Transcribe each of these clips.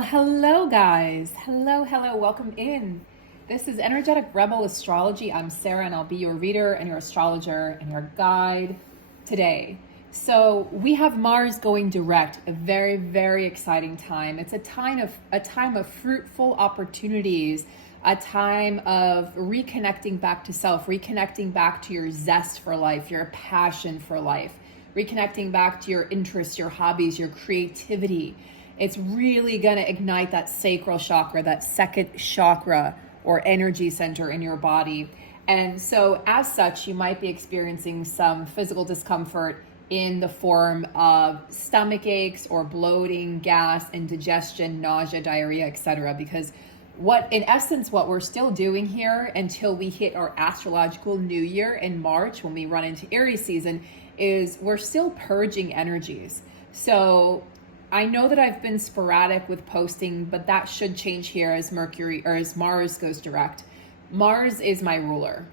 Hello guys, hello, welcome in. This is Energetic Rebel Astrology. I'm Sarah and I'll be your reader and your astrologer and your guide today. So we have Mars going direct, a very, very exciting time. It's a time of fruitful opportunities, a time of reconnecting back to self, reconnecting back to your zest for life, your passion for life, reconnecting back to your interests, your hobbies, your creativity. It's really going to ignite that sacral chakra, that second chakra or energy center in your body. And so as such, you might be experiencing some physical discomfort in the form of stomach aches or bloating, gas, indigestion, nausea, diarrhea, etc. Because in essence, what we're still doing here until we hit our astrological new year in March, when we run into Aries season, is we're still purging energies. So I know that I've been sporadic with posting, but that should change here as Mars goes direct. Mars is my ruler.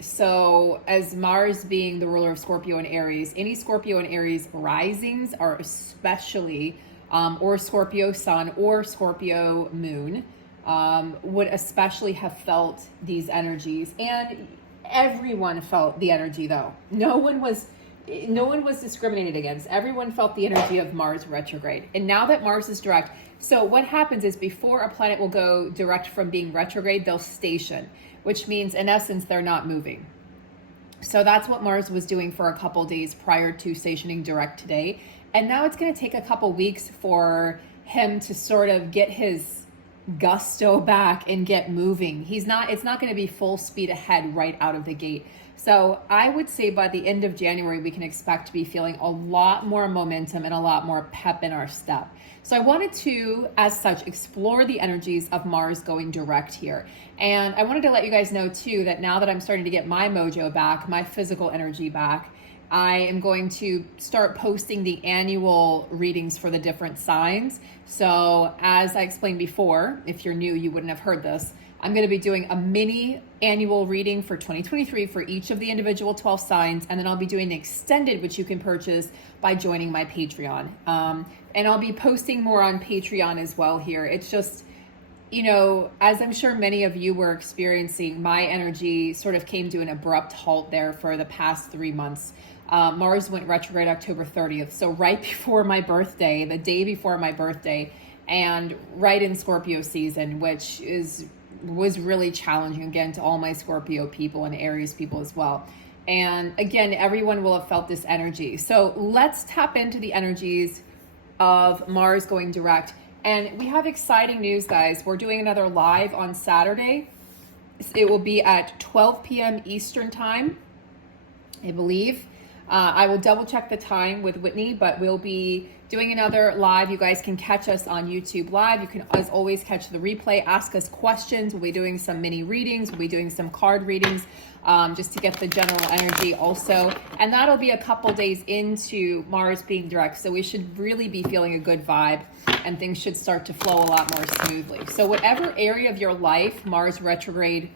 So as Mars being the ruler of Scorpio and Aries, any Scorpio and Aries risings are especially, or Scorpio sun or Scorpio moon, would especially have felt these energies. And everyone felt the energy though. No one was discriminated against. Everyone felt the energy of Mars retrograde. And now that Mars is direct, so what happens is before a planet will go direct from being retrograde, they'll station, which means in essence, they're not moving. So that's what Mars was doing for a couple days prior to stationing direct today. And now it's going to take a couple weeks for him to sort of get his gusto back and get moving. It's not going to be full speed ahead right out of the gate. So I would say by the end of January, we can expect to be feeling a lot more momentum and a lot more pep in our step. So I wanted to, as such, explore the energies of Mars going direct here. And I wanted to let you guys know too, that now that I'm starting to get my mojo back, my physical energy back, I am going to start posting the annual readings for the different signs. So as I explained before, if you're new, you wouldn't have heard this. I'm going to be doing a mini annual reading for 2023 for each of the individual 12 signs. And then I'll be doing an extended, which you can purchase by joining my Patreon. And I'll be posting more on Patreon as well here. It's just, as I'm sure many of you were experiencing, my energy sort of came to an abrupt halt there for the past 3 months. Mars went retrograde October 30th. So right before my birthday, the day before my birthday, and right in Scorpio season, which was really challenging again to all my Scorpio people and Aries people as well. And again, everyone will have felt this energy. So let's tap into the energies of Mars going direct. And we have exciting news, guys. We're doing another live on Saturday. It will be at 12 p.m. Eastern time, I believe. I will double check the time with Whitney, but we'll be doing another live. You guys can catch us on YouTube Live. You can, as always, catch the replay, ask us questions. We'll be doing some mini readings. We'll be doing some card readings just to get the general energy also. And that'll be a couple days into Mars being direct. So we should really be feeling a good vibe and things should start to flow a lot more smoothly. So whatever area of your life Mars retrograde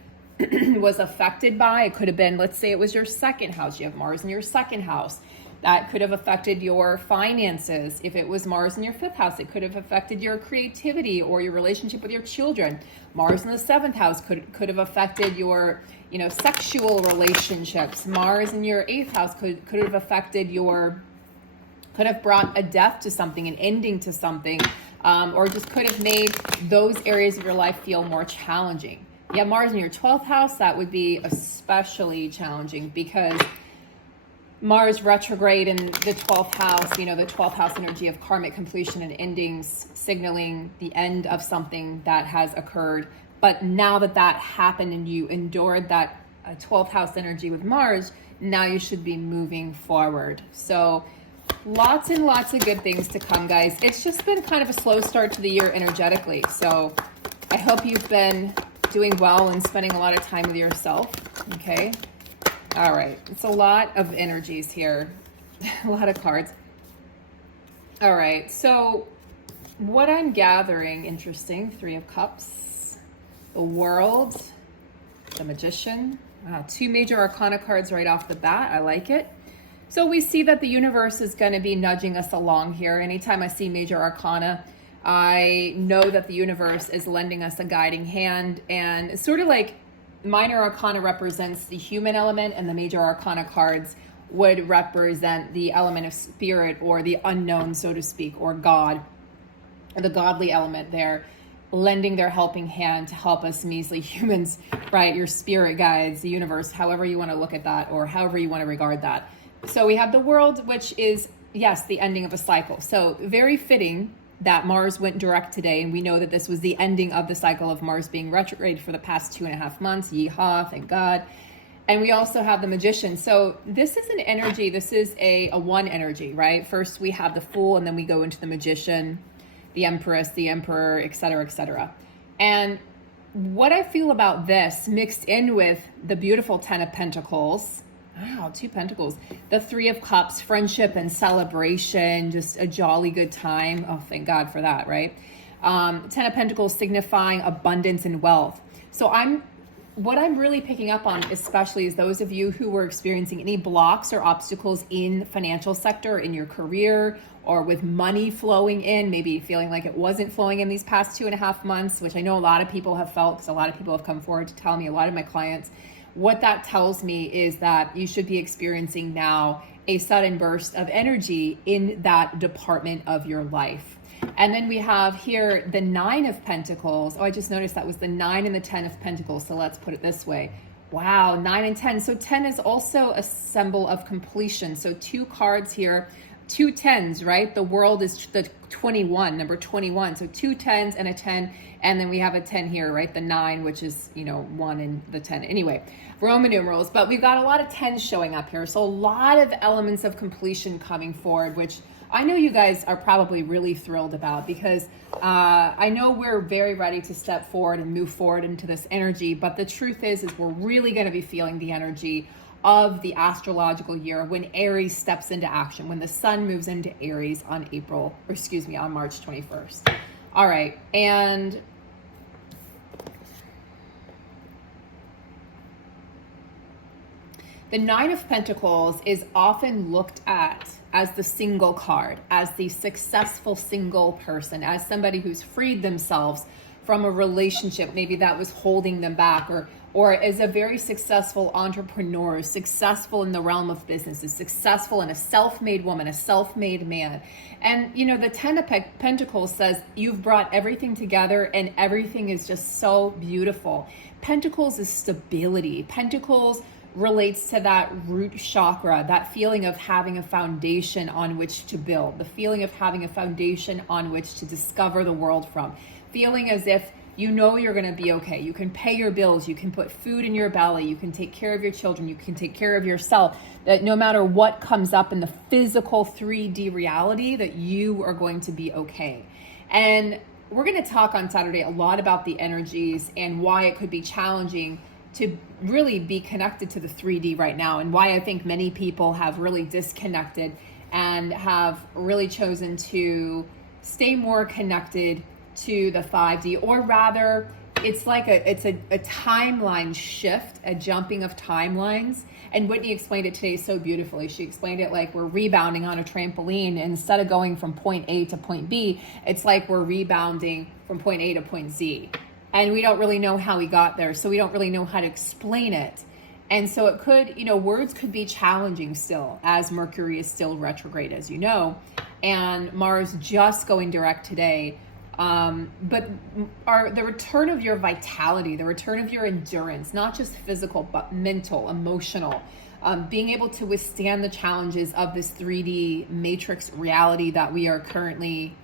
was affected by, it could have been, let's say it was your second house. You have Mars in your second house. That could have affected your finances. If it was Mars in your fifth house, it could have affected your creativity or your relationship with your children. Mars in the seventh house could have affected your, sexual relationships. Mars in your eighth house could have affected could have brought a death to something, an ending to something, or just could have made those areas of your life feel more challenging. You have Mars in your 12th house, that would be especially challenging because Mars retrograde in the 12th house, the 12th house energy of karmic completion and endings, signaling the end of something that has occurred. But now that happened and you endured that 12th house energy with Mars, now you should be moving forward. So lots and lots of good things to come, guys. It's just been kind of a slow start to the year energetically. So I hope you've been doing well and spending a lot of time with yourself. Okay. All right. It's a lot of energies here. A lot of cards. All right. So what I'm gathering, interesting. 3 of Cups, the World, the Magician. Wow. 2 major arcana cards right off the bat. I like it. So we see that the universe is going to be nudging us along here. Anytime I see major arcana, I know that the universe is lending us a guiding hand, and it's sort of like minor arcana represents the human element, and the major arcana cards would represent the element of spirit, or the unknown, so to speak, or God, or the godly element there, lending their helping hand to help us measly humans, right? Your spirit guides, the universe, however you want to look at that, or however you want to regard that. So we have the world, which is, yes, the ending of a cycle. So very fitting that Mars went direct today, and we know that this was the ending of the cycle of Mars being retrograde for the past 2.5 months. Yeehaw, thank God. And we also have the Magician. So this is an energy, this is a one energy, right? First we have the Fool, and then we go into the Magician, the Empress, the Emperor, etc., etc. And what I feel about this mixed in with the beautiful Ten of Pentacles, wow, 2 Pentacles, the 3 of Cups, friendship and celebration, just a jolly good time. Oh, thank God for that, right? 10 of Pentacles signifying abundance and wealth. So what I'm really picking up on, especially, is those of you who were experiencing any blocks or obstacles in the financial sector, in your career, or with money flowing in, maybe feeling like it wasn't flowing in these past 2.5 months, which I know a lot of people have felt, because a lot of people have come forward to tell me, a lot of my clients, what that tells me is that you should be experiencing now a sudden burst of energy in that department of your life. And then we have here the 9 of Pentacles. Oh, I just noticed that was the 9 and the 10 of Pentacles. So let's put it this way. Wow, 9 and 10. So 10 is also a symbol of completion. So 2 cards here, 2 10s, right? The world is the 21, number 21. So 2 10s and a 10. And then we have a 10 here, right? The 9, which is, 1 and the 10. Anyway, Roman numerals. But we've got a lot of 10s showing up here. So a lot of elements of completion coming forward, which I know you guys are probably really thrilled about, because I know we're very ready to step forward and move forward into this energy. But the truth is we're really going to be feeling the energy of the astrological year when Aries steps into action, when the sun moves into Aries on March 21st. All right. And the 9 of Pentacles is often looked at as the single card, as the successful single person, as somebody who's freed themselves from a relationship maybe that was holding them back, or as a very successful entrepreneur, successful in the realm of business, is successful in a self-made woman, a self-made man. And the 10 of Pentacles says you've brought everything together and everything is just so beautiful. Pentacles is stability. Pentacles relates to that root chakra, that feeling of having a foundation on which to build, the feeling of having a foundation on which to discover the world from, feeling as if you're going to be okay. You can pay your bills, you can put food in your belly, you can take care of your children, you can take care of yourself, that no matter what comes up in the physical 3D reality, that you are going to be okay. And we're going to talk on Saturday a lot about the energies and why it could be challenging to really be connected to the 3D right now, and why I think many people have really disconnected and have really chosen to stay more connected to the 5D, or rather it's like a timeline shift, a jumping of timelines. And Whitney explained it today so beautifully. She explained it like we're rebounding on a trampoline. Instead of going from point A to point B, it's like we're rebounding from point A to point Z. And we don't really know how we got there, so we don't really know how to explain it. And so it could, words could be challenging still, as Mercury is still retrograde, as you know, and Mars just going direct today. But the return of your vitality, the return of your endurance, not just physical, but mental, emotional, being able to withstand the challenges of this 3D matrix reality that we are currently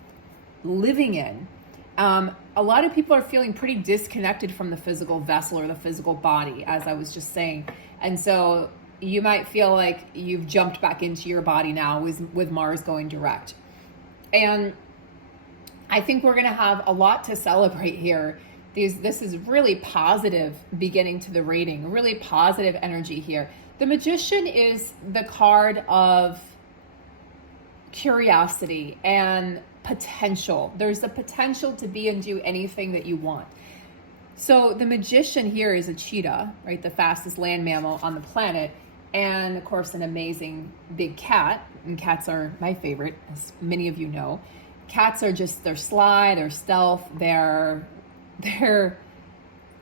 living in. A lot of people are feeling pretty disconnected from the physical vessel or the physical body, as I was just saying. And so you might feel like you've jumped back into your body now with Mars going direct. And I think we're going to have a lot to celebrate here. This is really positive beginning to the reading, really positive energy here. The Magician is the card of curiosity and potential. There's the potential to be and do anything that you want. So the Magician here is a cheetah, right? The fastest land mammal on the planet. And of course, an amazing big cat. And cats are my favorite, as many of you know. Cats are just, they're sly, they're stealth, they're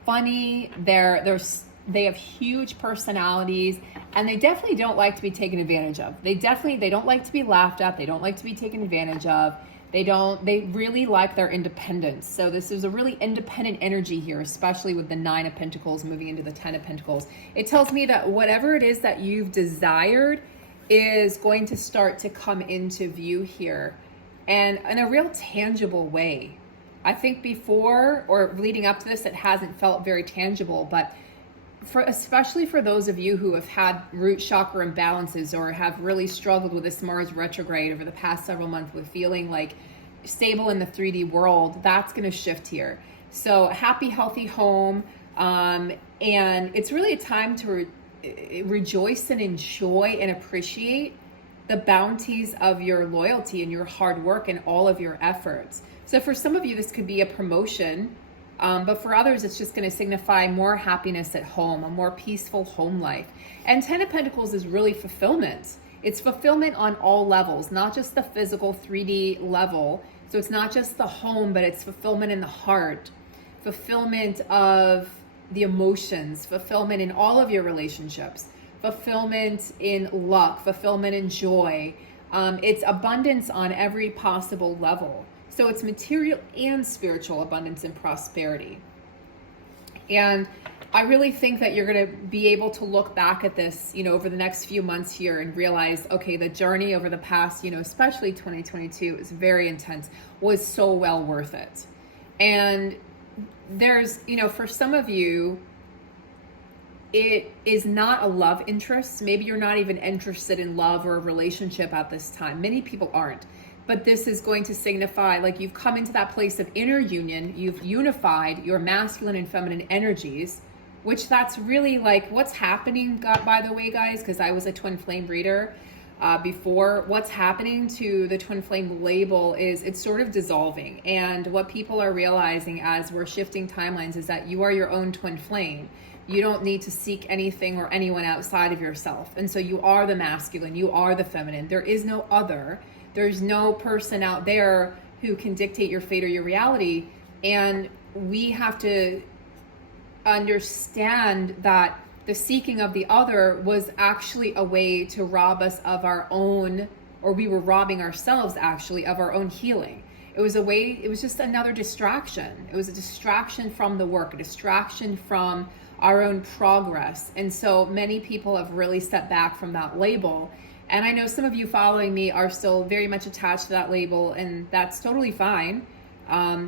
funny, they have huge personalities, and they definitely don't like to be taken advantage of. They don't like to be laughed at, they don't like to be taken advantage of. They really like their independence. So this is a really independent energy here, especially with the 9 of Pentacles moving into the 10 of Pentacles. It tells me that whatever it is that you've desired is going to start to come into view here, and in a real tangible way. I think before or leading up to this, it hasn't felt very tangible, but especially for those of you who have had root chakra imbalances or have really struggled with this Mars retrograde over the past several months with feeling like stable in the 3D world, that's going to shift here. So happy, healthy home. And it's really a time to rejoice and enjoy and appreciate the bounties of your loyalty and your hard work and all of your efforts. So for some of you, this could be a promotion. But for others, it's just going to signify more happiness at home, a more peaceful home life. And 10 of Pentacles is really fulfillment. It's fulfillment on all levels, not just the physical 3D level. So it's not just the home, but it's fulfillment in the heart, fulfillment of the emotions, fulfillment in all of your relationships, fulfillment in luck, fulfillment in joy. It's abundance on every possible level. So it's material and spiritual abundance and prosperity. And I really think that you're going to be able to look back at this, over the next few months here and realize, okay, the journey over the past, especially 2022 is very intense, was so well worth it. And there's, for some of you, it is not a love interest. Maybe you're not even interested in love or a relationship at this time. Many people aren't. But this is going to signify like you've come into that place of inner union. You've unified your masculine and feminine energies, which that's really like what's happening, by the way, guys, because I was a twin flame reader before. What's happening to the twin flame label is it's sort of dissolving. And what people are realizing as we're shifting timelines is that you are your own twin flame. You don't need to seek anything or anyone outside of yourself. And so you are the masculine, you are the feminine. There is no other. There's no person out there who can dictate your fate or your reality. And we have to understand that the seeking of the other was actually a way to rob us of our own, or we were robbing ourselves actually of our own healing. It was just another distraction. It was a distraction from the work, a distraction from our own progress. And so many people have really stepped back from that label. And I know some of you following me are still very much attached to that label, and that's totally fine.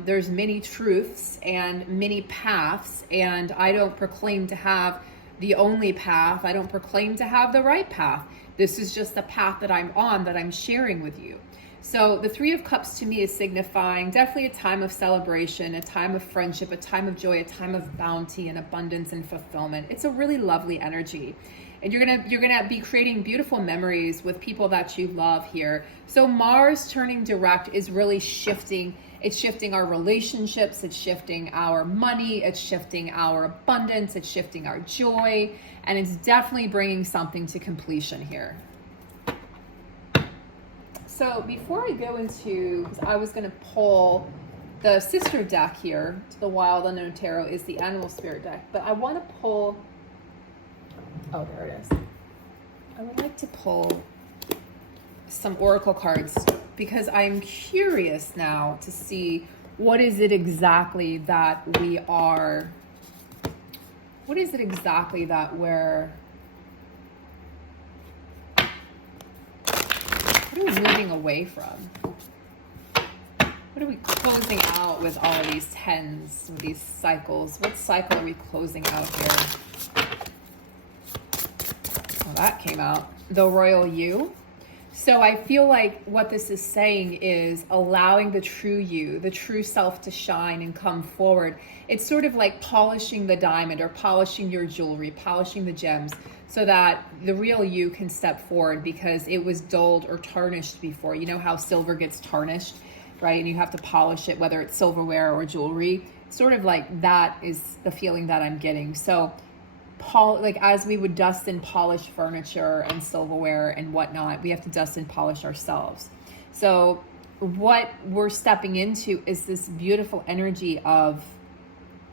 There's many truths and many paths, and I don't proclaim to have the only path. I don't proclaim to have the right path. This is just the path that I'm on, that I'm sharing with you. So the 3 of Cups to me is signifying definitely a time of celebration, a time of friendship, a time of joy, a time of bounty and abundance and fulfillment. It's a really lovely energy. And you're gonna be creating beautiful memories with people that you love here. So Mars turning direct is really shifting. It's shifting our relationships. It's shifting our money. It's shifting our abundance. It's shifting our joy. And it's definitely bringing something to completion here. So before I go into, because I was going to pull the sister deck here to the Wild Unknown Tarot is the Animal Spirit deck, but I want to pull, oh, there it is. I would like to pull some oracle cards because I'm curious now to see what is it exactly that we are, what is it exactly that we're, what are we moving away from? What are we closing out with all of these tens, with these cycles? What cycle are we closing out here? Well, that came out. The Royal You. So I feel like what this is saying is allowing the true you, the true self to shine and come forward. It's sort of like polishing the diamond or polishing your jewelry, polishing the gems so that the real you can step forward because it was dulled or tarnished before. You know how silver gets tarnished, right? And you have to polish it, whether it's silverware or jewelry. Sort of like that is the feeling that I'm getting. So like as we would dust and polish furniture and silverware and whatnot, we have to dust and polish ourselves. So what we're stepping into is this beautiful energy of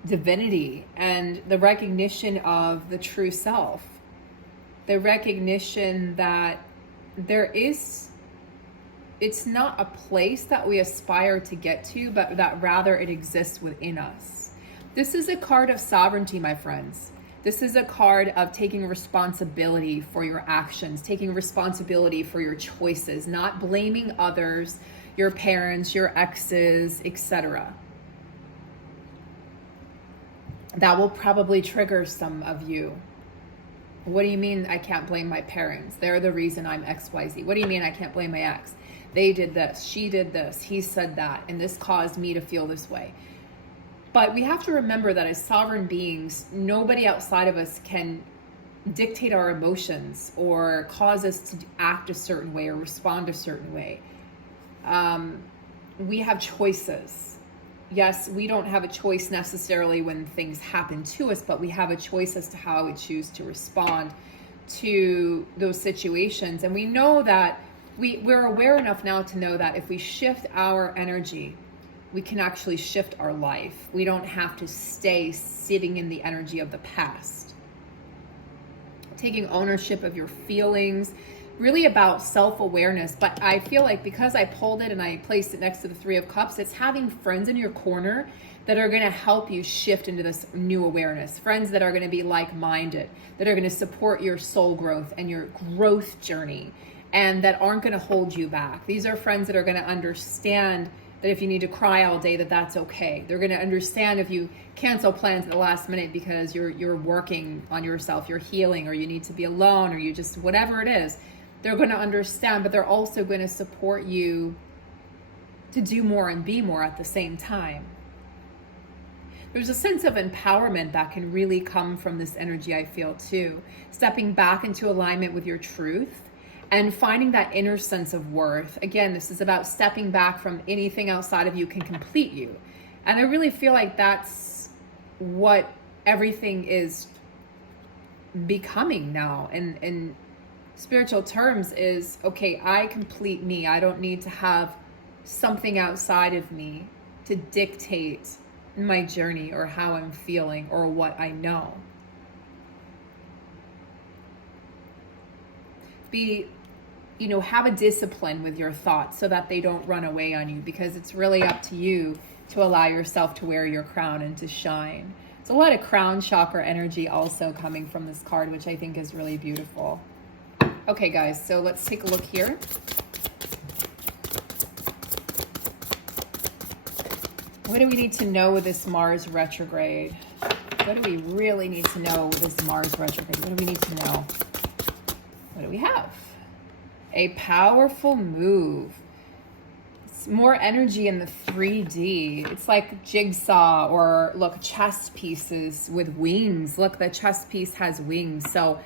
divinity and the recognition of the true self, the recognition that it's not a place that we aspire to get to, but that rather it exists within us. This is a card of sovereignty, my friends. This is a card of taking responsibility for your actions, taking responsibility for your choices, not blaming others, your parents, your exes, etc. That will probably trigger some of you. What do you mean I can't blame my parents? They're the reason I'm XYZ. What do you mean I can't blame my ex? They did this, she did this, he said that, and this caused me to feel this way. But we have to remember that as sovereign beings, nobody outside of us can dictate our emotions or cause us to act a certain way or respond a certain way. We have choices. Yes, we don't have a choice necessarily when things happen to us, but we have a choice as to how we choose to respond to those situations. And we know that we're aware enough now to know that if we shift our energy, we can actually shift our life. We don't have to stay sitting in the energy of the past. Taking ownership of your feelings, really about self-awareness. But I feel like because I pulled it and I placed it next to the Three of Cups, it's having friends in your corner that are going to help you shift into this new awareness. Friends that are going to be like-minded, that are going to support your soul growth and your growth journey, and that aren't going to hold you back. These are friends that are going to understand that if you need to cry all day, that's okay. They're going to understand if you cancel plans at the last minute because you're working on yourself, you're healing, or you need to be alone, or you just, whatever it is, they're going to understand, but they're also going to support you to do more and be more at the same time. There's a sense of empowerment that can really come from this energy, I feel, too. Stepping back into alignment with your truth and finding that inner sense of worth. Again, this is about stepping back from anything outside of you can complete you. And I really feel like that's what everything is becoming now. And in spiritual terms is, okay, I complete me. I don't need to have something outside of me to dictate my journey or how I'm feeling or what I know. Have a discipline with your thoughts so that they don't run away on you, because it's really up to you to allow yourself to wear your crown and to shine. There's a lot of crown chakra energy also coming from this card, which I think is really beautiful. Okay, guys, so let's take a look here. What do we need to know with this Mars retrograde? What do we really need to know with this Mars retrograde? What do we need to know? What do we have? A powerful move. It's more energy in the 3D. It's like jigsaw, or look, chess pieces with wings. Look, the chess piece has wings. So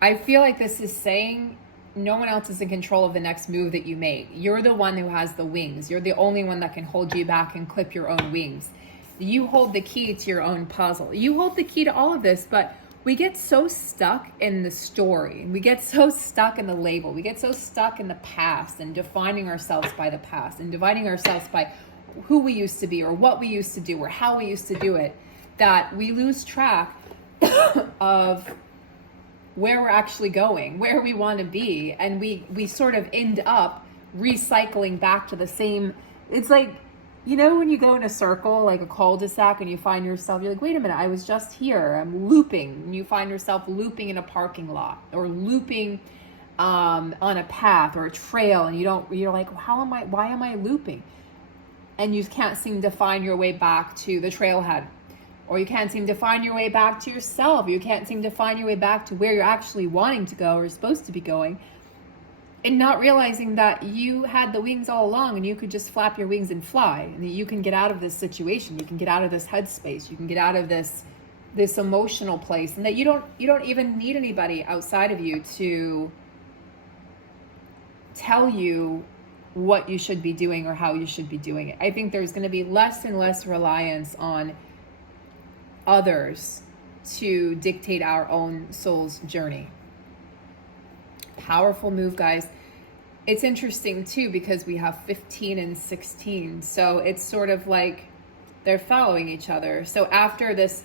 I feel like this is saying no one else is in control of the next move that you make. You're the one who has the wings. You're the only one that can hold you back and clip your own wings. You hold the key to your own puzzle. You hold the key to all of this, but we get so stuck in the story, and we get so stuck in the label. We get so stuck in the past and defining ourselves by the past and dividing ourselves by who we used to be or what we used to do or how we used to do it, that we lose track of where we're actually going, where we want to be. And we sort of end up recycling back to the same. It's like, when you go in a circle, like a cul-de-sac, and you find yourself, you're like, wait a minute, I was just here. I'm looping. And you find yourself looping in a parking lot, or looping on a path or a trail, and you're like, why am I looping? And you can't seem to find your way back to the trailhead, or you can't seem to find your way back to yourself. You can't seem to find your way back to where you're actually wanting to go or supposed to be going. And not realizing that you had the wings all along, and you could just flap your wings and fly, and that you can get out of this situation. You can get out of this headspace. You can get out of this emotional place, and that you don't even need anybody outside of you to tell you what you should be doing or how you should be doing it. I think there's going to be less and less reliance on others to dictate our own soul's journey. Powerful move, guys. it's interesting too, because we have 15 and 16. So it's sort of like they're following each other. So after this,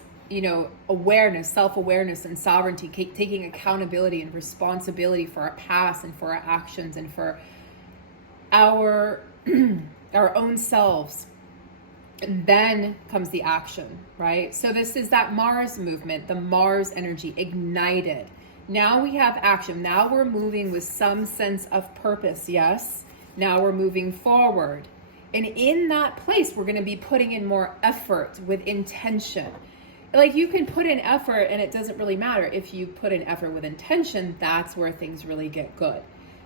awareness, self-awareness and sovereignty, taking accountability and responsibility for our past and for our actions and for our our own selves, and then comes the action, right? So this is that Mars movement, the Mars energy ignited. Now we have action. Now we're moving with some sense of purpose. Yes. Now we're moving forward. And in that place, we're going to be putting in more effort with intention. Like, you can put in effort and it doesn't really matter. If you put in effort with intention, that's where things really get good.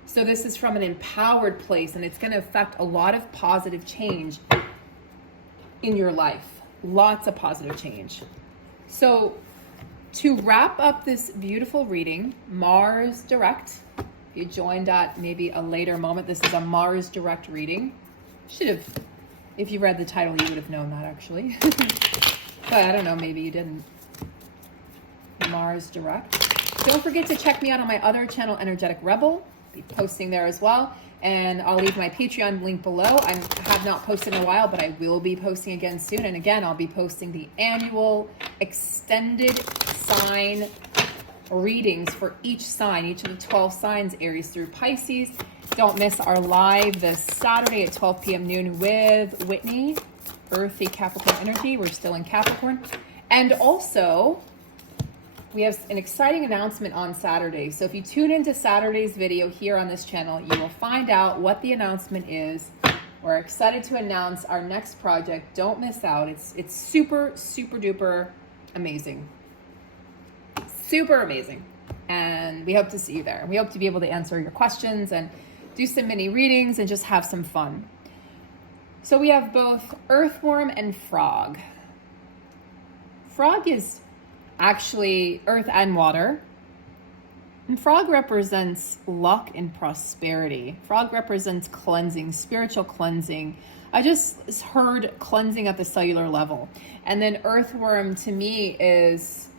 So this is from an empowered place, and it's going to affect a lot of positive change in your life. Lots of positive change. So to wrap up this beautiful reading, Mars direct. If you joined at maybe a later moment, this is a Mars direct reading. Should have, if you read the title, you would have known that actually. But I don't know, maybe you didn't. Mars direct. Don't forget to check me out on my other channel, Energetic Rebel. I'll be posting there as well. And I'll leave my Patreon link below. I have not posted in a while, but I will be posting again soon. And again, I'll be posting the annual extended sign readings for each sign, each of the 12 signs, Aries through Pisces. Don't miss our live this Saturday at 12 p.m. noon with Whitney, Earthy Capricorn energy. We're still in Capricorn. And also, we have an exciting announcement on Saturday. So if you tune into Saturday's video here on this channel, you will find out what the announcement is. We're excited to announce our next project. Don't miss out. It's super, super duper amazing. Super amazing. And we hope to see you there. We hope to be able to answer your questions and do some mini readings and just have some fun. So we have both earthworm and frog. Frog is actually earth and water. And frog represents luck and prosperity. Frog represents cleansing, spiritual cleansing. I just heard cleansing at the cellular level. And then earthworm to me is,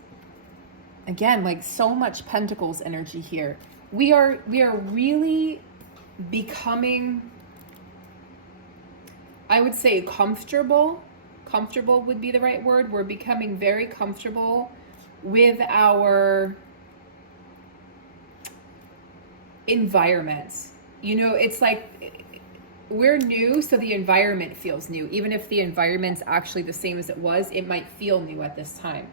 again, like so much pentacles energy here. We are really becoming, I would say, comfortable. Comfortable would be the right word. We're becoming very comfortable with our environment. It's like we're new, so the environment feels new. Even if the environment's actually the same as it was, it might feel new at this time.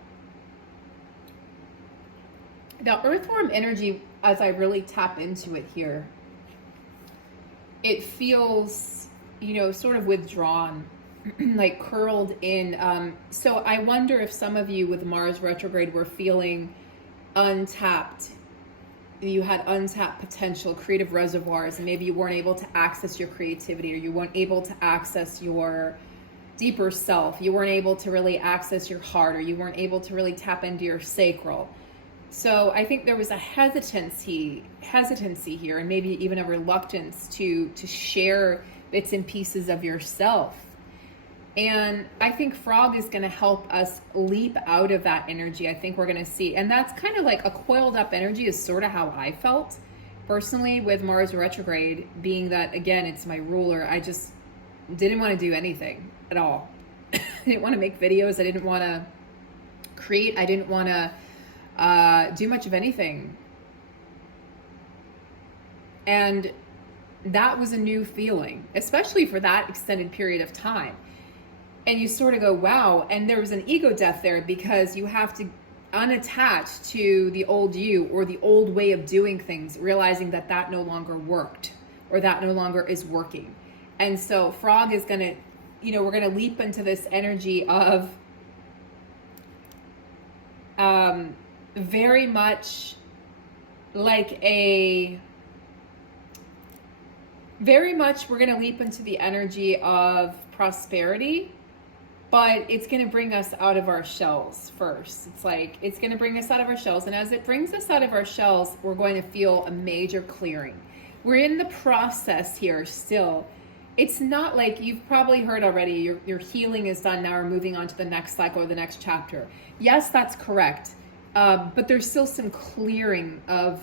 Now, earthworm energy, as I really tap into it here, it feels, sort of withdrawn, like curled in. So I wonder if some of you with Mars retrograde were feeling untapped. You had untapped potential, creative reservoirs, and maybe you weren't able to access your creativity, or you weren't able to access your deeper self. You weren't able to really access your heart, or you weren't able to really tap into your sacral. So I think there was a hesitancy here, and maybe even a reluctance to share bits and pieces of yourself. And I think frog is going to help us leap out of that energy. I think we're going to see, and that's kind of like a coiled up energy is sort of how I felt personally with Mars retrograde, being that, again, it's my ruler. I just didn't want to do anything at all. I didn't want to make videos. I didn't want to create. I didn't want to do much of anything. And that was a new feeling, especially for that extended period of time. And you sort of go, wow. And there was an ego death there, because you have to unattach to the old you or the old way of doing things, realizing that that no longer worked, or that no longer is working. And so frog is going to, we're going to leap into this energy of very much like we're going to leap into the energy of prosperity, but it's going to bring us out of our shells first. It's going to bring us out of our shells. And as it brings us out of our shells, we're going to feel a major clearing. We're in the process here still. It's not like, you've probably heard already, your healing is done, now we're moving on to the next cycle or the next chapter. Yes, that's correct. But there's still some clearing of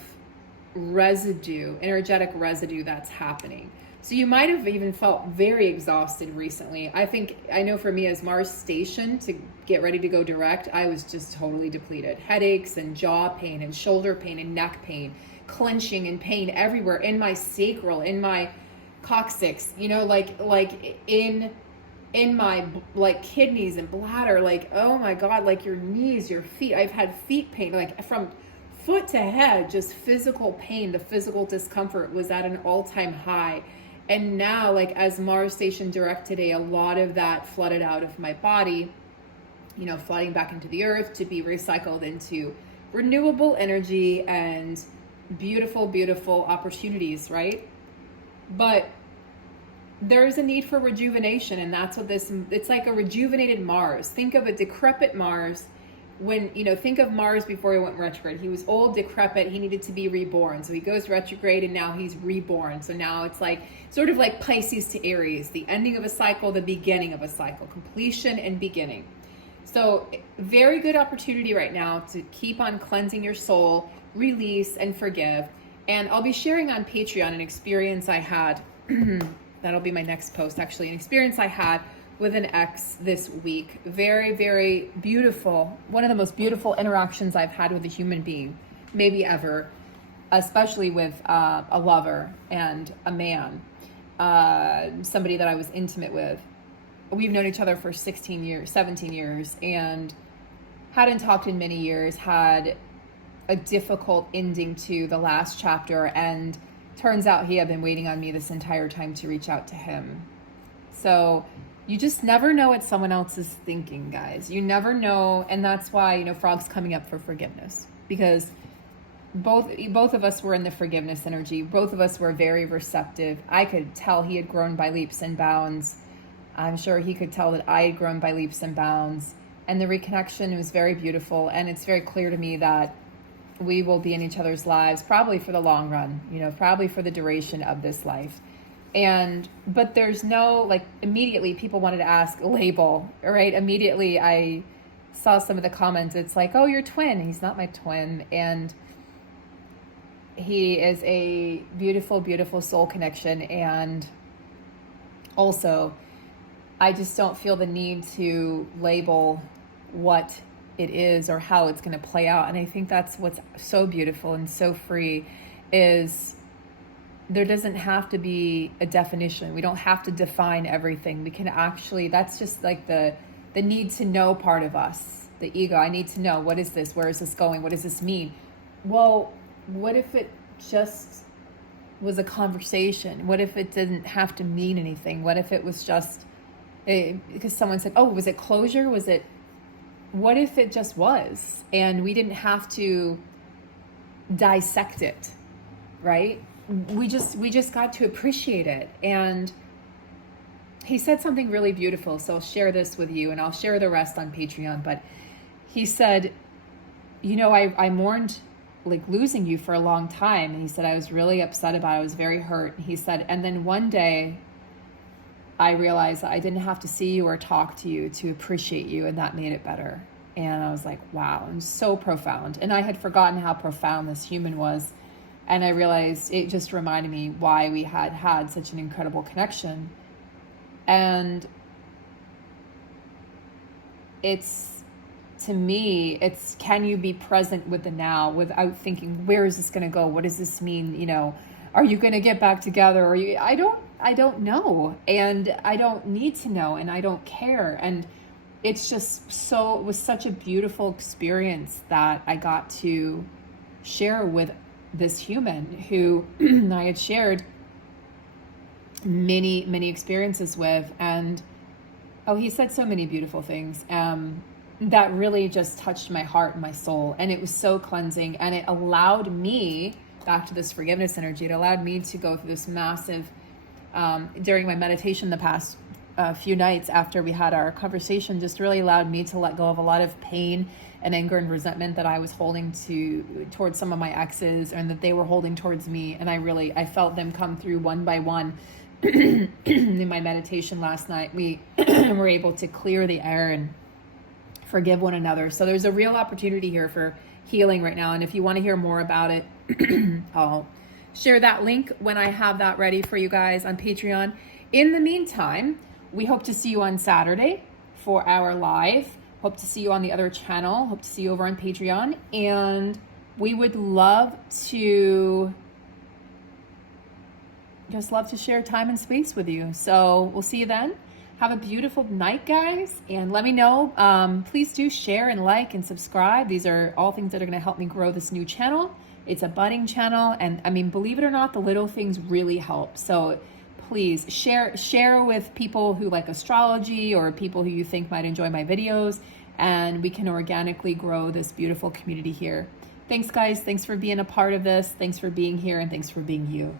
residue, energetic residue that's happening. So you might have even felt very exhausted recently. I know for me, as Mars stationed to get ready to go direct, I was just totally depleted. Headaches and jaw pain and shoulder pain and neck pain, clenching and pain everywhere in my sacral, in my coccyx, like in my like kidneys and bladder, like, oh my God, like your knees, your feet. I've had feet pain, like from foot to head, just physical pain. The physical discomfort was at an all-time high. And now, like, as Mars stationed direct today, a lot of that flooded out of my body, flooding back into the earth to be recycled into renewable energy and beautiful, beautiful opportunities, right? But there's a need for rejuvenation, and that's what it's like a rejuvenated Mars. Think of a decrepit Mars. Think of Mars before he went retrograde. He was old, decrepit, he needed to be reborn. So he goes retrograde and now he's reborn. So now it's like, sort of like Pisces to Aries, the ending of a cycle, the beginning of a cycle, completion and beginning. So very good opportunity right now to keep on cleansing your soul, release and forgive. And I'll be sharing on Patreon an experience I had, that'll be my next post actually, an experience I had with an ex this week. Very, very beautiful. One of the most beautiful interactions I've had with a human being, maybe ever, especially with a lover and a man, somebody that I was intimate with. We've known each other for 17 years, and hadn't talked in many years, had a difficult ending to the last chapter, and turns out he had been waiting on me this entire time to reach out to him. So you just never know what someone else is thinking, guys. You never know. And that's why, Frog's coming up for forgiveness, because both of us were in the forgiveness energy. Both of us were very receptive. I could tell he had grown by leaps and bounds. I'm sure he could tell that I had grown by leaps and bounds. And the reconnection was very beautiful. And it's very clear to me that we will be in each other's lives, probably for the long run, probably for the duration of this life. But there's no, like, immediately people wanted to ask label, right? Immediately I saw some of the comments. It's like, oh, you're twin. He's not my twin. And he is a beautiful, beautiful soul connection. And also, I just don't feel the need to label what it is or how it's going to play out. And I think that's what's so beautiful and so free, is there doesn't have to be a definition. We don't have to define everything. We can actually, that's just like the need to know part of us, the ego. I need to know, what is this? Where is this going? What does this mean? Well, what if it just was a conversation? What if it didn't have to mean anything? What if it was just, because someone said, oh, was it closure? What if it just was? And we didn't have to dissect it, right? We just got to appreciate it. And he said something really beautiful. So I'll share this with you, and I'll share the rest on Patreon. But he said, I mourned like losing you for a long time. And he said, I was really upset about it. I was very hurt. And he said, and then one day I realized that I didn't have to see you or talk to you to appreciate you. And that made it better. And I was like, wow, and so profound. And I had forgotten how profound this human was. And I realized it just reminded me why we had such an incredible connection. And to me, can you be present with the now without thinking, where is this going to go? What does this mean? Are you going to get back together? I don't know. And I don't need to know. And I don't care. And it was such a beautiful experience that I got to share with this human who I had shared many, many experiences with. And he said so many beautiful things that really just touched my heart and my soul. And it was so cleansing. And it allowed me, back to this forgiveness energy, it allowed me to go through this massive, during my meditation the past few nights after we had our conversation, just really allowed me to let go of a lot of pain and anger and resentment that I was holding towards some of my exes, and that they were holding towards me. And I felt them come through one by one. In my meditation last night, we were able to clear the air and forgive one another. So there's a real opportunity here for healing right now. And if you want to hear more about it, I'll share that link when I have that ready for you guys on Patreon. In the meantime, we hope to see you on Saturday for our live. Hope to see you on the other channel. Hope to see you over on Patreon. And we would love to share time and space with you. So we'll see you then. Have a beautiful night, guys. And let me know. Please do share and like and subscribe. These are all things that are going to help me grow this new channel. It's a budding channel. And I mean, believe it or not, the little things really help. So please share with people who like astrology or people who you think might enjoy my videos. And we can organically grow this beautiful community here. Thanks, guys. Thanks for being a part of this. Thanks for being here. And thanks for being you.